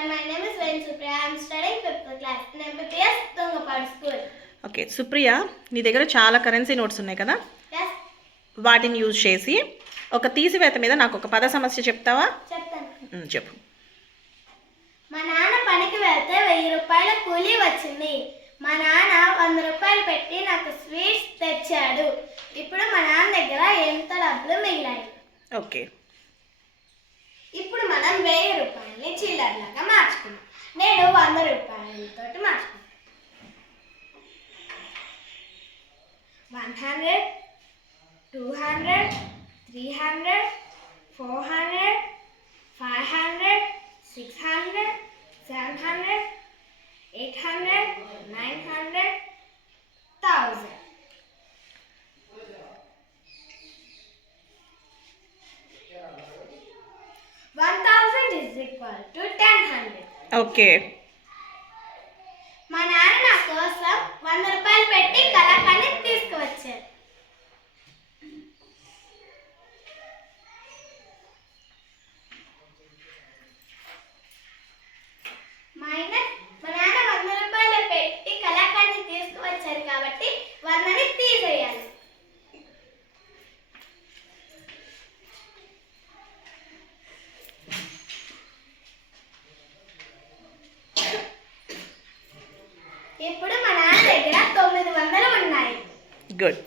everyone. My name is Vain Supriya. I am studying 5th class in MPPS Tungapadu School. Okay Supriya, నీ దగ్గర చాలా currency notes ఉన్నాయి కదా? Yes. వాటిని use చేసి ఒక తీసివేత మీద నాకు ఒక పద సమస్య చెప్తావా? చెప్తాను. చెప్పు. మా నాన్న పనికి వెళ్తే 1000 రూపాయల కూలీ వచ్చింది. మా నాన్న 100 రూపాయలు పెట్టి నాకు స్వీట్స్ తెచ్చాడు. ఇప్పుడు మా నాన్న దగ్గర ఎంత డబ్బులు మిగిలాయి? ఓకే. ఇప్పుడు మనం 1000 రూపాయలని చిల్లరలాగా మార్చుకున్నాం. నేను 100 రూపాయలతోటి మార్చుకున్నాను. 100, 200, 300, 400, 500, 600, 700, 800, 900, 1000. is equal to 1000. ఓకే. మా నాన్న నా కోసం 100 రూపాయలు పెట్టి కలాకాన్ని తీసుకువచ్చారు. మా నాన్న 100 రూపాయలు పెట్టి కలాకాన్ని తీసుకువచ్చారు కాబట్టి 100ని తీసేయాలి. ఇప్పుడు మా నాన్న దగ్గర 900 ఉన్నాయి. గుడ్.